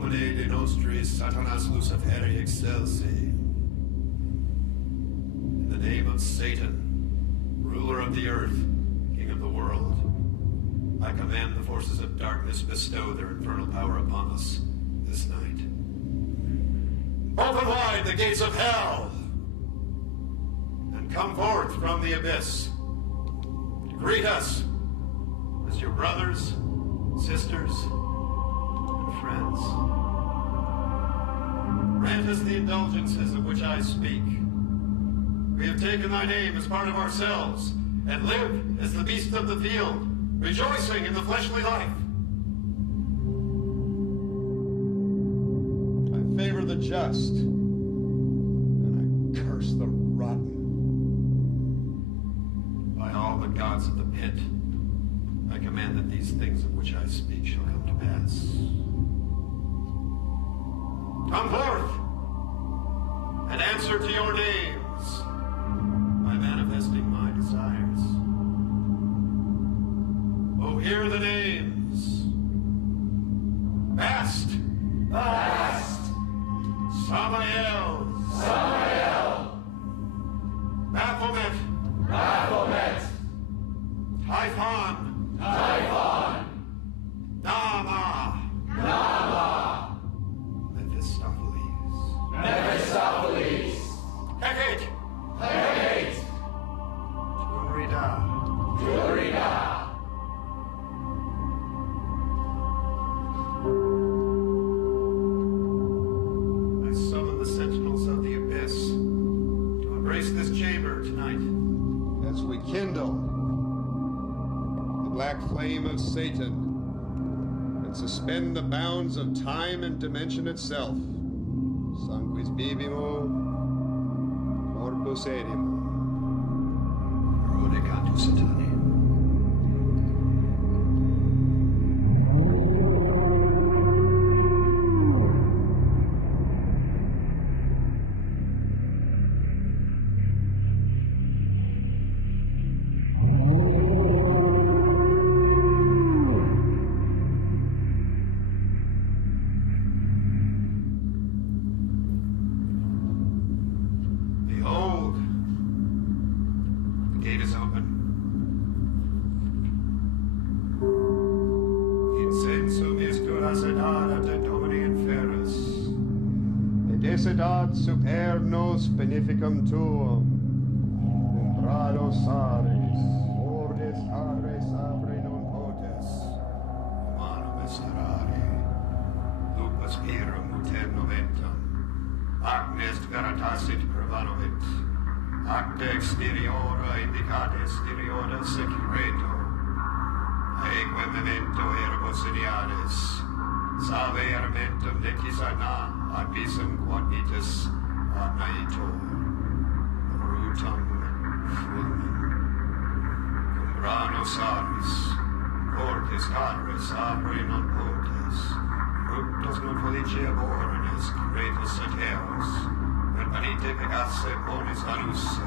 nomine de nostris Satanas Luciferi excelsi. In the name of Satan, ruler of the earth, king of the world, I command the forces of darkness bestow their infernal power upon us this night. Open wide the gates of hell, and come forth from the abyss to greet us as your brothers, sisters, and friends. Grant us the indulgences of which I speak. We have taken thy name as part of ourselves, and live as the beasts of the field, rejoicing in the fleshly life. I favor the just, and I curse the rotten. By all the gods of the pit, I command that these things of which I speak shall come to pass. Come forth, and answer to your names by manifesting my desires. Oh, hear the names. Bast. Bast. Samael. Samael. Baphomet. Baphomet. Typhon. Typhon. Nama. Nama. Mephistopheles. Mephistopheles. Hecate. Hecate. Turida. Turida. I summon the sentinels of the abyss to embrace this chamber tonight. As we kindle the black flame of Satan and suspend the bounds of time and dimension itself, Sanguis bibimo, corpus edimo. Rodecantu Satani. Behold, the gate is open. Incensum istura sedada de Domini inferus. Et esedat super nos beneficum tuum, entrados ares, ordes ares abre non potes. Humanum esterare, lupus pirum uterno ventum, agnes veritasit prevanovit, acta exteriora indicata exteriora secreto, aeque memento ergo sediades, salve ermentum decis ana, ad visum quod vitis ad naitor, brutum fulmen, cum granos aris, cortes cadres abre non potes, fructus non feliceabor in cretus et eos, per vanite pegasse ponis anusse.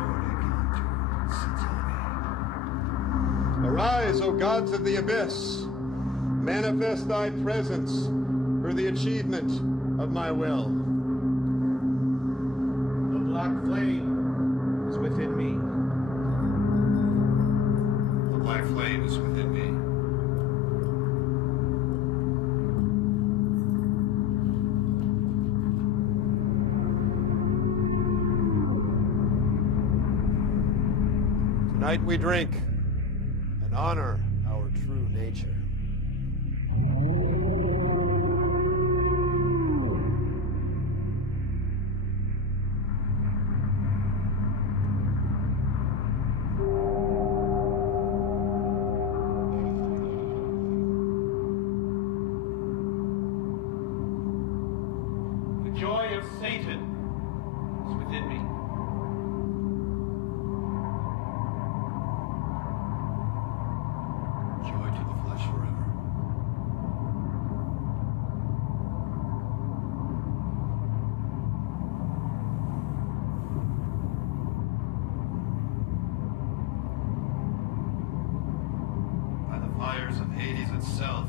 Rodecantu Satani. Arise, O gods of the abyss, manifest thy presence for the achievement of my will. The black flame is within me. The black flame is within me. Tonight we drink and honor our true nature. The joy of Satan is within me. Joy to the flesh forever. By the fires of Hades itself,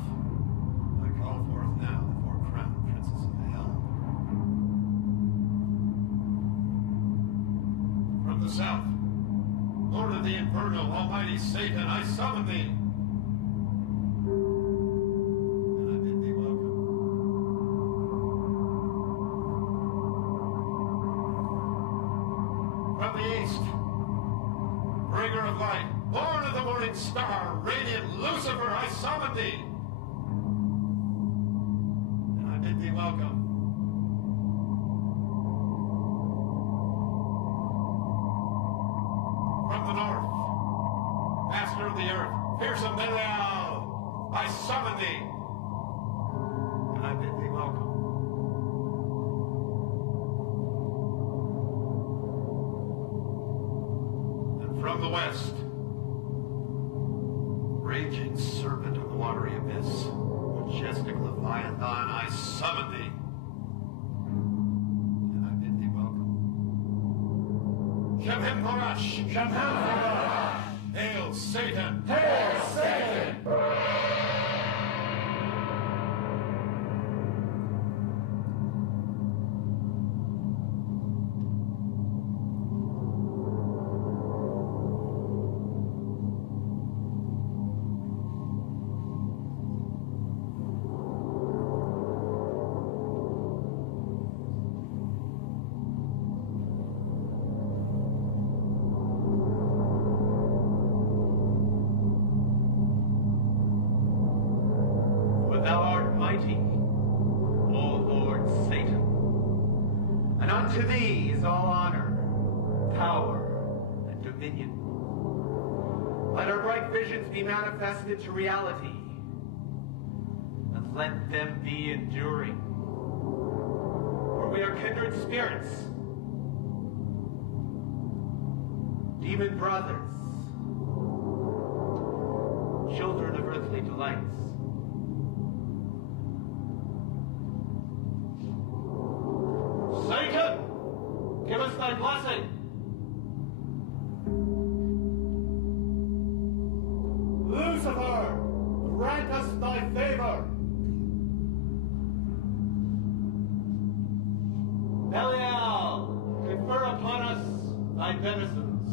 the infernal, almighty Satan, I summon thee. And I bid thee welcome. From the east, bringer of light, born of the morning star, radiant Lucifer, I summon thee. And I bid thee welcome. From the north, master of the earth, fearsome Belial, I summon thee. And I bid thee welcome. From the west, raging serpent of the watery abyss, majestic Leviathan, I summon thee. And I bid thee welcome. Shemhem Parash! Shemhem Parash! Hail Satan! Hail Satan! Thou art mighty, O Lord Satan, and unto thee is all honor, power, and dominion. Let our bright visions be manifested to reality, and let them be enduring. For we are kindred spirits, demon brothers, children of earthly delights. Satan, give us thy blessing. Lucifer, grant us thy favor. Belial, confer upon us thy beneficence.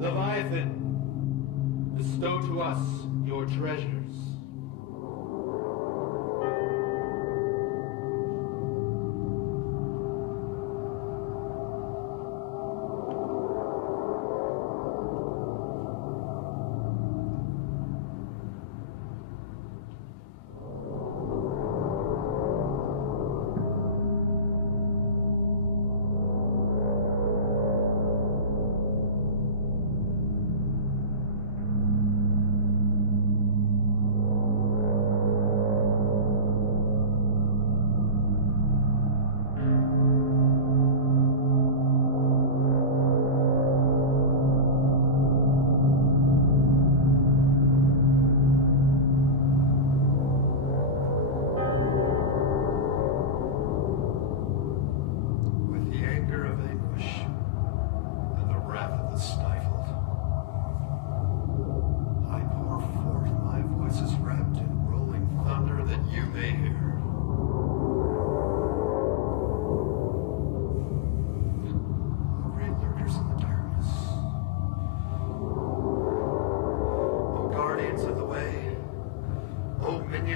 Leviathan, bestow to us your treasures.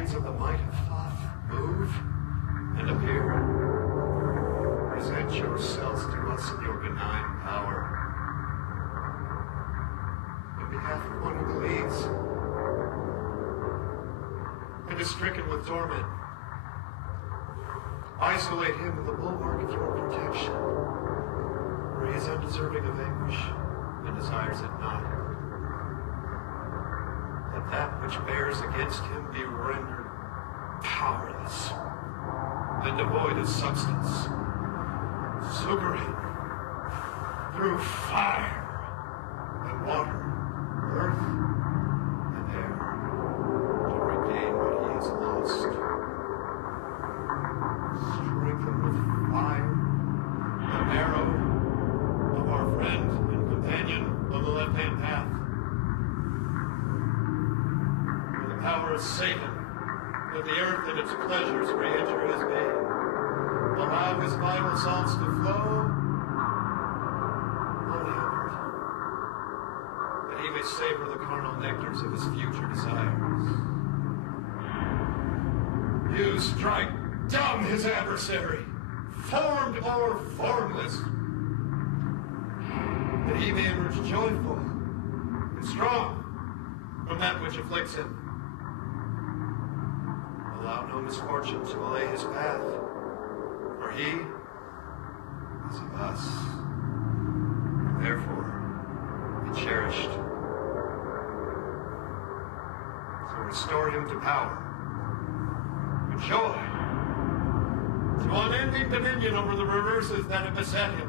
Of the might of Thoth, move and appear. Present yourselves to us in your benign power. On behalf of one who believes and is stricken with torment, isolate him in the bulwark of your protection, for he is undeserving of anguish and desires it not. Let that which bears against him be rendered powerless and devoid of substance. Succor him through fire and water, earth and air, to regain what he has lost. Strengthen with fire the arrow of our friend and companion on the left-hand path. Power of Satan, let the earth and its pleasures re-enter his being. allow his vital salts to flow onward, that he may savor the carnal nectars of his future desires. You strike dumb his adversary, formed or formless, that he may emerge joyful and strong from that which afflicts him. Allow no misfortune to allay his path, for he is of us, and therefore be cherished. So restore him to power, to joy, to unending dominion over the reverses that have beset him.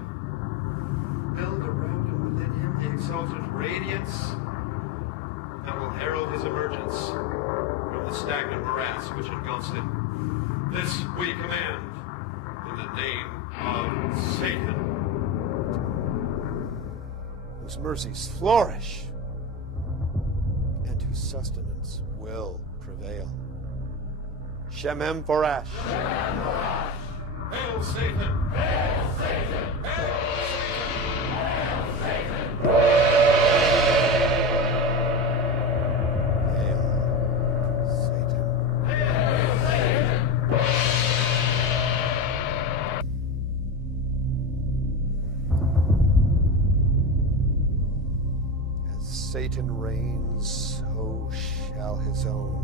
Build around and within him the exalted radiance that will herald his emergence from the stagnant morass which engulfs him. This we command in the name of Satan, whose mercies flourish and whose sustenance will prevail. Shemem Forash. Hail Satan! Hail Satan! Hail Hail Satan! Hail Satan. As Satan reigns, so shall his own,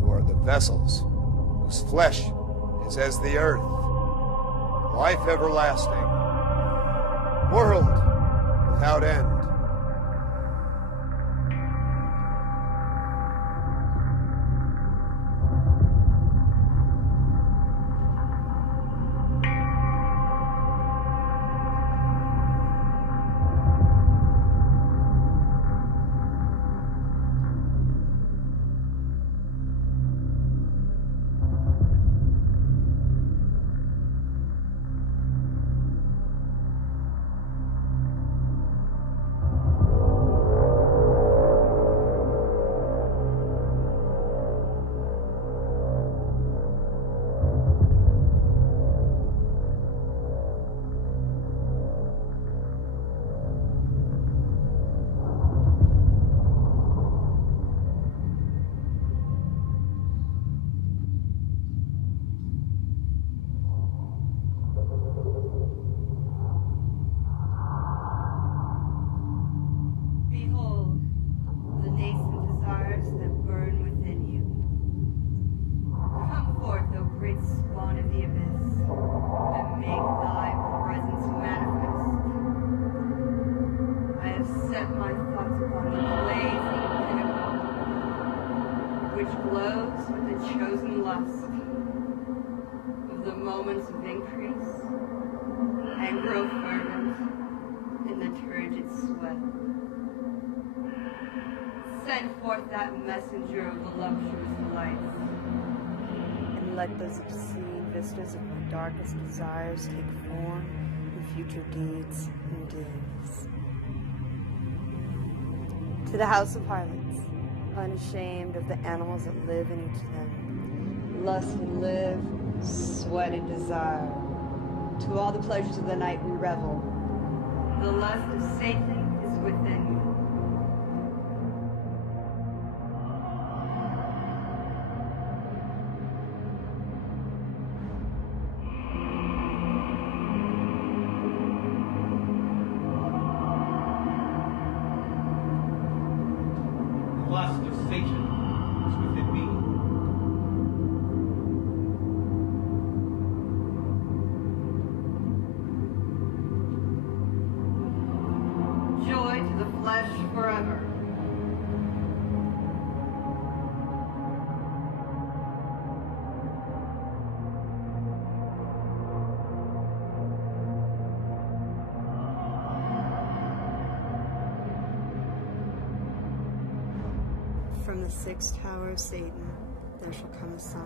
who are the vessels whose flesh is as the earth, life everlasting, world without end. Moments of increase and grow fervent in the turgid sweat. Send forth that messenger of voluptuous lights, and let those obscene vistas of my darkest desires take form in future deeds and days. To the house of harlots, unashamed of the animals that live in each of them, lust and live, sweat and desire. To all the pleasures of the night we revel. the lust of Satan is within you. Lust of Satan is within me. Joy to the flesh forever. From the sixth tower of Satan there shall come a sign,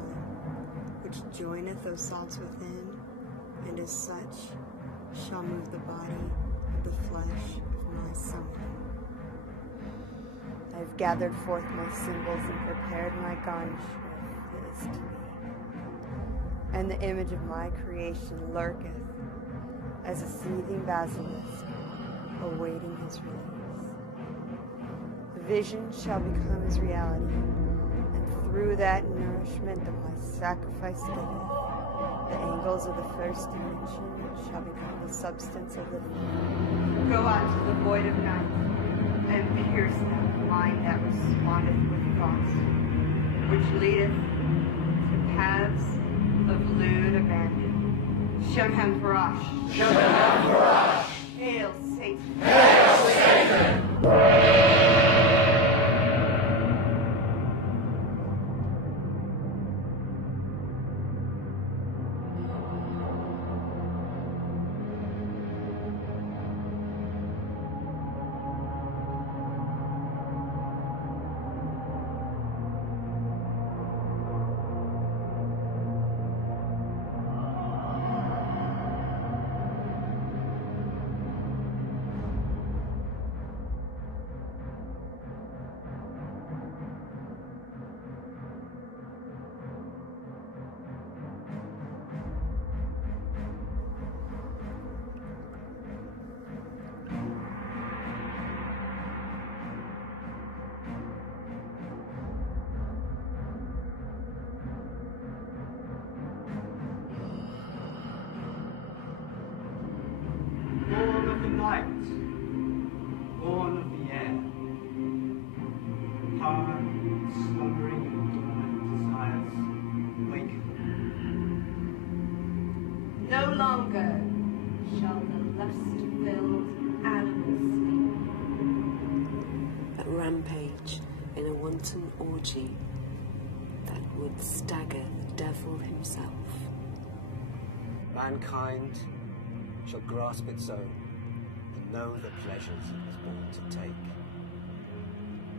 which joineth those salts within, and as such shall move the body of the flesh of my son. I have gathered forth my symbols and prepared my garnish with his to me. and the image of my creation lurketh as a seething basilisk, awaiting his release. The vision shall become his reality, and through that nourishment that my sacrifice giveth, the angles of the first dimension shall become the substance of the third. Go out to the void of night, and pierce that mind that respondeth with thoughts, which leadeth to paths of lewd abandon. Shemhem Parash. Shemhem Parash. Hail Satan. Hail Satan. Born of the night, born of the air, hard, slumbering and dormant desires wake. No longer shall the lust-filled animals sleep. A rampage in a wanton orgy that would stagger the devil himself. Mankind shall grasp its own and know the pleasures it was born to take.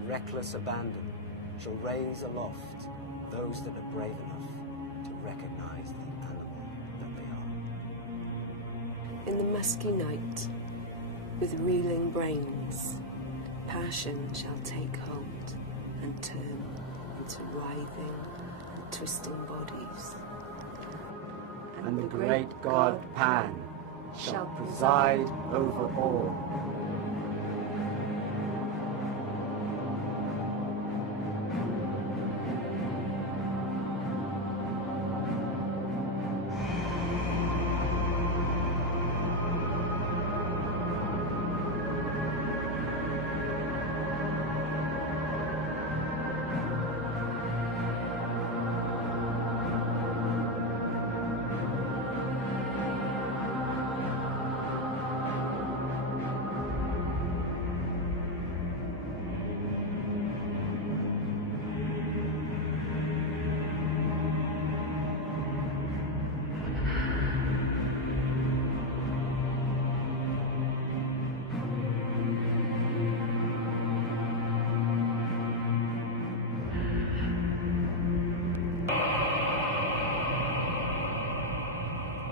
Reckless abandon shall raise aloft those that are brave enough to recognize the animal that they are. In the musky night, with reeling brains, passion shall take hold and turn into writhing and twisting bodies. And the great god Pan shall preside over all.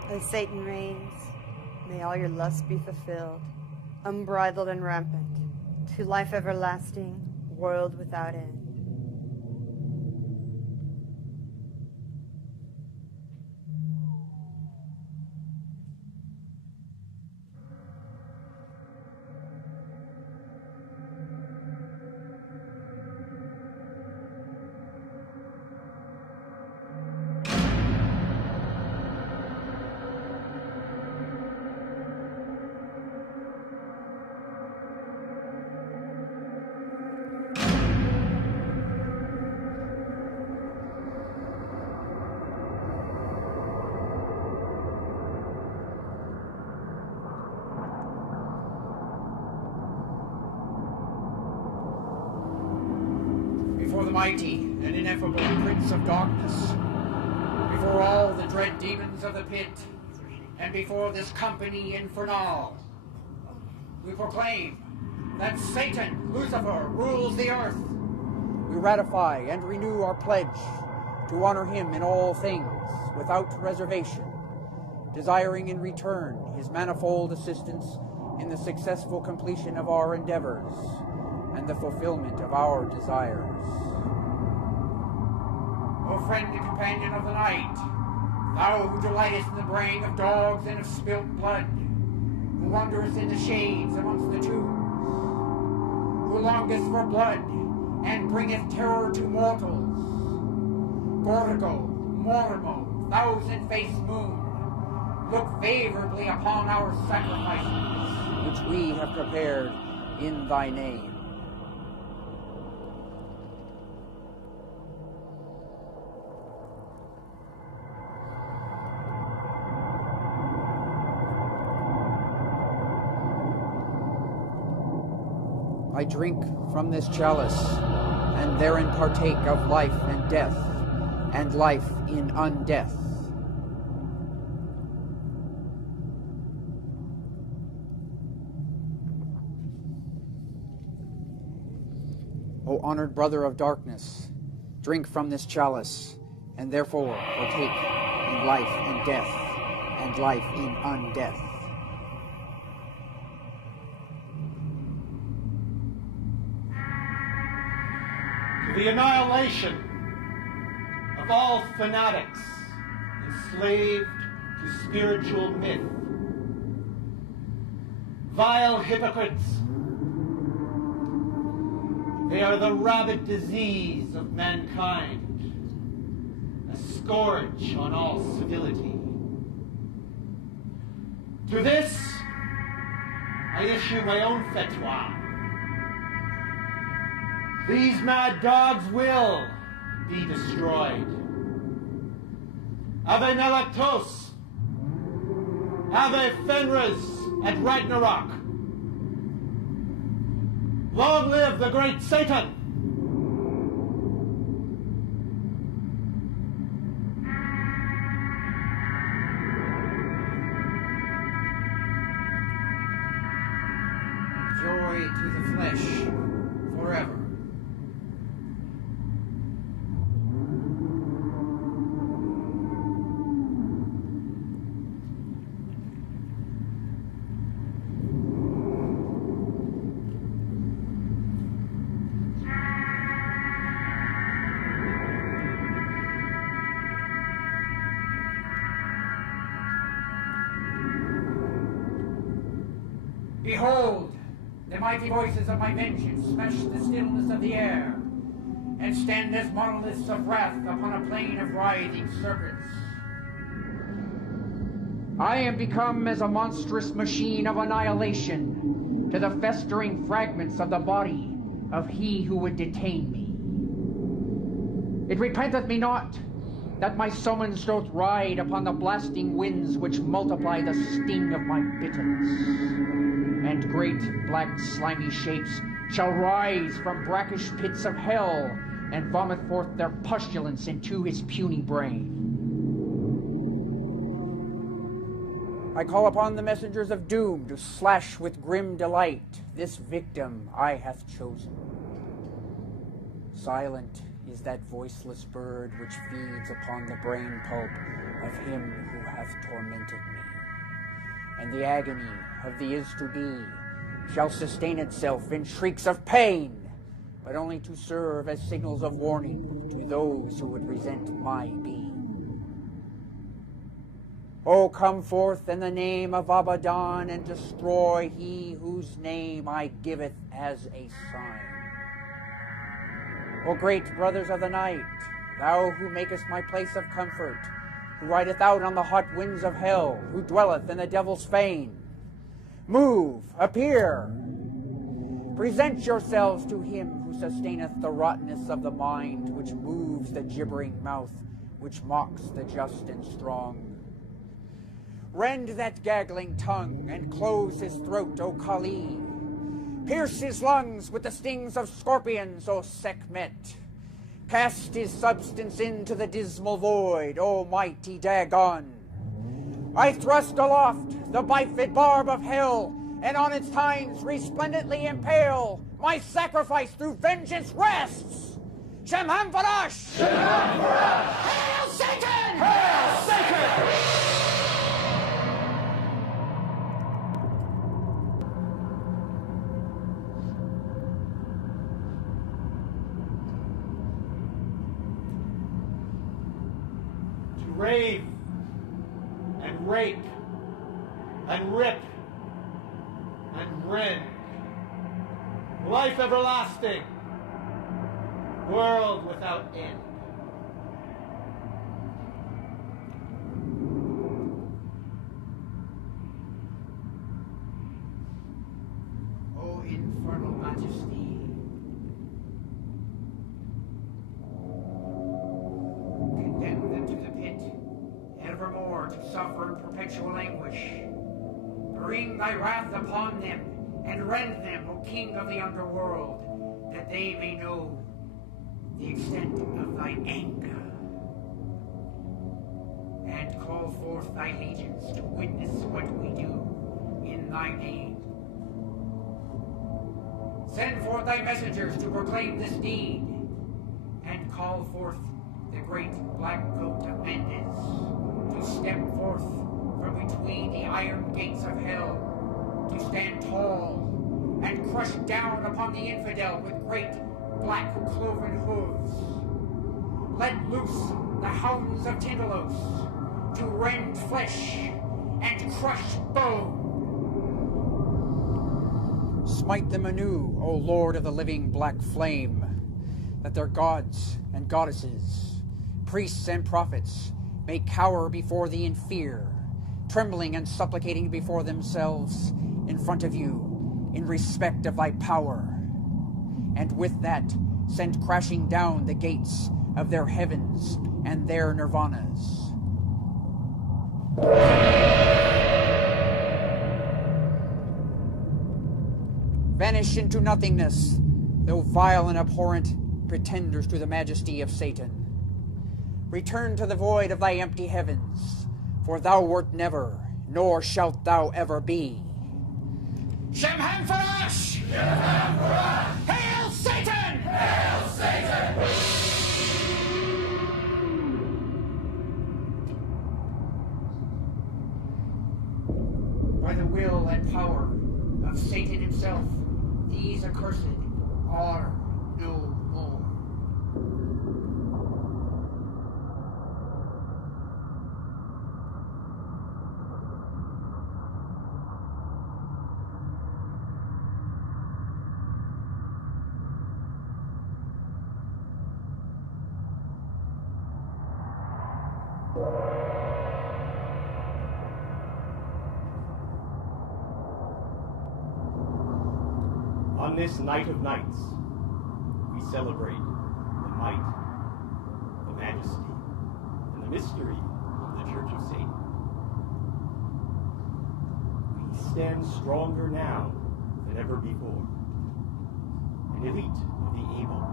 As Satan reigns, may all your lusts be fulfilled, unbridled and rampant, to life everlasting, world without end. Before the mighty and ineffable Prince of Darkness, before all the dread demons of the pit, and before this company infernal, we proclaim that Satan, Lucifer, rules the earth. We ratify and renew our pledge to honor him in all things, without reservation, desiring in return his manifold assistance in the successful completion of our endeavors and the fulfillment of our desires. O friend and companion of the night, Thou who delightest in the braying of dogs and of spilt blood, who wanderest in the shades amongst the tombs, who longest for blood and bringeth terror to mortals. Gorgo, Mormo, thousand-faced moon, look favorably upon our sacrifices, which we have prepared in thy name. I drink from this chalice, and therein partake of life and death, and life in undeath. O honored brother of darkness, drink from this chalice, and therefore partake in life and death, and life in undeath. The annihilation of all fanatics enslaved to spiritual myth. Vile hypocrites, they are the rabid disease of mankind, a scourge on all civility. To this, I issue my own fatwa. These mad dogs will be destroyed. Ave Nalactos, Ave Fenris at Ragnarok. Long live the great Satan! joy to the flesh forever. Behold, the mighty voices of my vengeance smash the stillness of the air, and stand as monoliths of wrath upon a plain of writhing serpents. I am become as a monstrous machine of annihilation to the festering fragments of the body of he who would detain me. It repenteth me not that my summons doth ride upon the blasting winds which multiply the sting of my bitterness. And great black slimy shapes shall rise from brackish pits of hell and vomit forth their pustulence into his puny brain. I call upon the messengers of doom to slash with grim delight this victim I hath chosen. Silent is that voiceless bird which feeds upon the brain pulp of him who hath tormented me. And the agony of the is-to-be shall sustain itself in shrieks of pain, but only to serve as signals of warning to those who would resent my being. O come forth in the name of Abaddon, and destroy he whose name I giveth as a sign. O great brothers of the night, thou who makest my place of comfort, who rideth out on the hot winds of hell, who dwelleth in the devil's fane, move, appear, present yourselves to him who sustaineth the rottenness of the mind, which moves the gibbering mouth, which mocks the just and strong. Rend that gaggling tongue, and close his throat, O Kali. Pierce his lungs with the stings of scorpions, O Sekhmet. Cast his substance into the dismal void, O mighty Dagon. I thrust aloft the bifid barb of hell, and on its tines resplendently impale my sacrifice through vengeance rests. Shemham Farash! Shemham Farash! Hail Satan! Hail Satan! Rave rape and rip and rend. Life everlasting, world without end. O infernal majesty, condemn them to the pit, evermore to suffer in perpetual anguish. Bring thy wrath upon them, and rend them, O King of the underworld, that they may know the extent of thy anger. And call forth thy legions to witness what we do in thy name. Send forth thy messengers to proclaim this deed, and call forth the great black coat of Mendes to step forth from between the iron gates of hell, to stand tall and crush down upon the infidel with great black cloven hooves. Let loose the hounds of Tindalos to rend flesh and crush bone. Smite them anew, O Lord of the living black flame, that their gods and goddesses, priests and prophets, may cower before thee in fear, trembling and supplicating before themselves in front of you in respect of thy power. And with that, send crashing down the gates of their heavens and their nirvanas. Vanish into nothingness, though vile and abhorrent pretenders to the majesty of Satan. Return to the void of thy empty heavens, for thou wert never, nor shalt thou ever be. Shemham Farash! Shemham Farash! Hail Satan! Hail Satan! By the will and power of Satan himself, these accursed are no more. On this night of nights, we celebrate the might, the majesty, and the mystery of the Church of Satan. We stand stronger now than ever before. An elite of the able,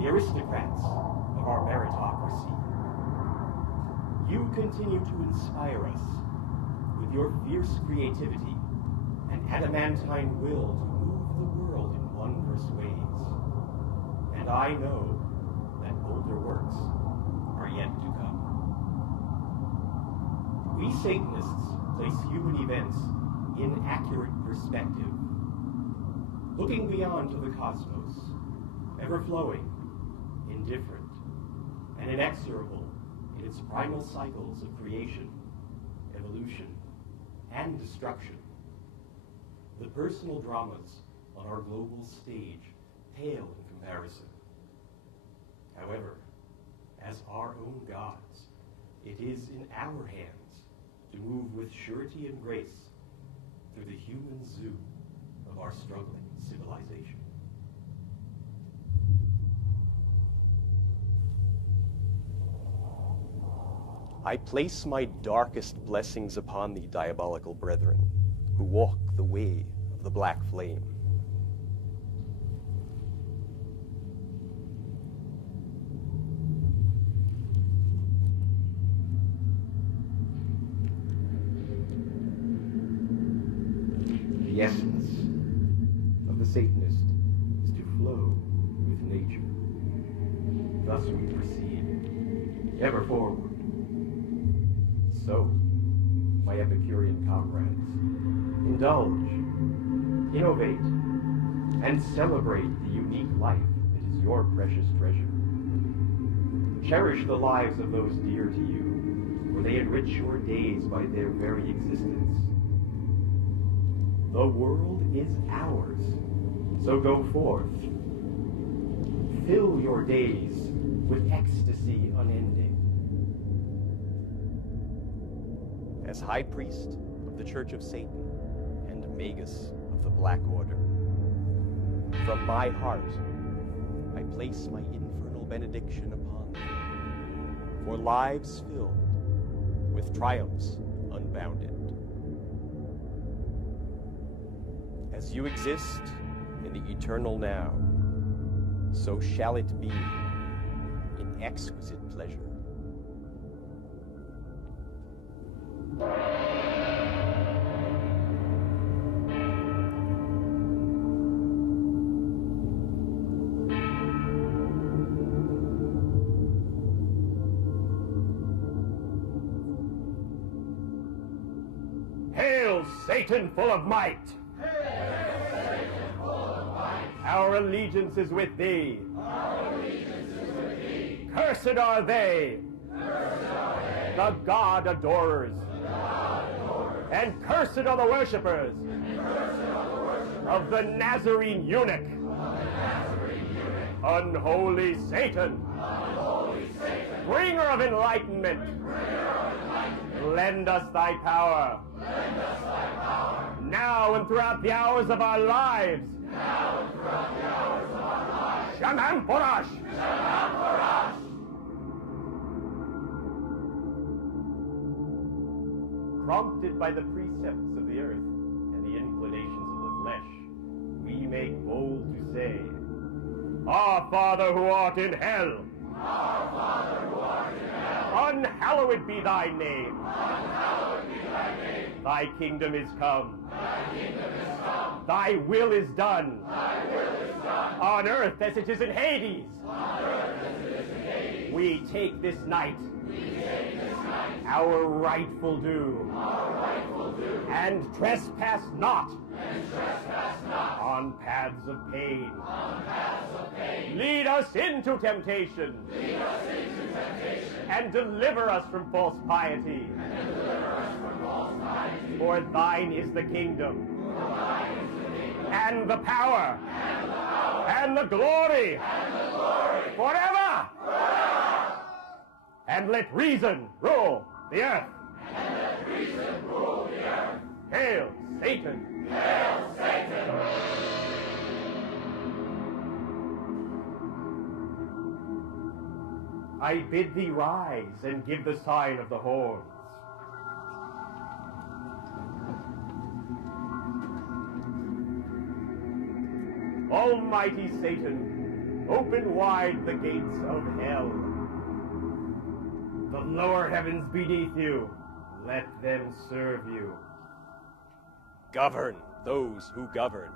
the aristocrats of our meritocracy. You continue to inspire us with your fierce creativity and adamantine will to move the world in wondrous ways. And I know that bolder works are yet to come. We Satanists place human events in accurate perspective, looking beyond to the cosmos, ever-flowing, indifferent, and inexorable in its primal cycles of creation, evolution, and destruction. The personal dramas on our global stage pale in comparison. However, as our own gods, it is in our hands to move with surety and grace through the human zoo of our struggling civilization. I place my darkest blessings upon thee, diabolical brethren, who walk the way of the black flame. The essence of the Satanist is to flow with nature. Thus we proceed, ever forward. So, my Epicurean comrades, indulge, innovate, and celebrate the unique life that is your precious treasure. Cherish the lives of those dear to you, for they enrich your days by their very existence. The world is ours, so go forth. Fill your days with ecstasy unending. As High Priest of the Church of Satan and Magus of the Black Order, from my heart I place my infernal benediction upon them, for lives filled with triumphs unbounded. As you exist in the eternal now, so shall it be in exquisite pleasure. Hail, Satan full of might! Our allegiance is with thee. Cursed are they. The God adorers. And cursed are the worshippers of the Nazarene eunuch. Unholy Satan. Bringer of enlightenment. Lend us thy power. Now and throughout the hours of our lives. Shaman Porash! Prompted by the precepts of the earth and the inclinations of the flesh, we make bold to say, Our Father who art in hell, Our Father who art in hell, unhallowed be thy name. Unhallowed be thy name. Thy kingdom is come. Thy kingdom is come. Thy will is done. Thy will is done. On earth as it is in Hades. On earth as it is in Hades. We take this night. We take this night. Our rightful due. Our rightful due. And trespass not. And trespass not. On paths of pain. On paths of pain. Lead us into temptation. Lead us into temptation. And deliver us from false piety. And deliver us from false piety. For thine is the kingdom. For thine is the kingdom. And the power. And the power. And the glory. And the glory. Forever. Forever. And let reason rule the earth. And let reason rule the earth. Hail, Satan! Hail, Satan! I bid thee rise and give the sign of the horns. Almighty Satan, open wide the gates of hell. The lower heavens beneath you, let them serve you. Govern those who govern.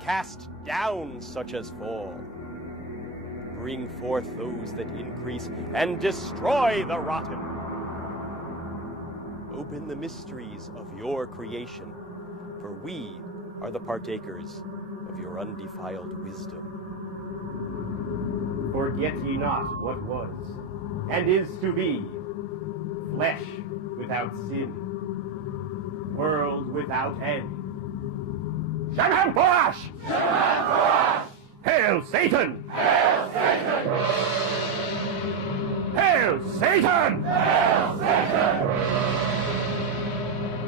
Cast down such as fall. Bring forth those that increase, and destroy the rotten. Open the mysteries of your creation, for we are the partakers of your undefiled wisdom. Forget ye not what was, and is to be, flesh without sin, world without end. Shaman Porash! Shaman Porash! Hail, Satan! Hail, Satan! Hail, Satan! Hail, Satan!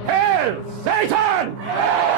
Hail, Satan! Hail,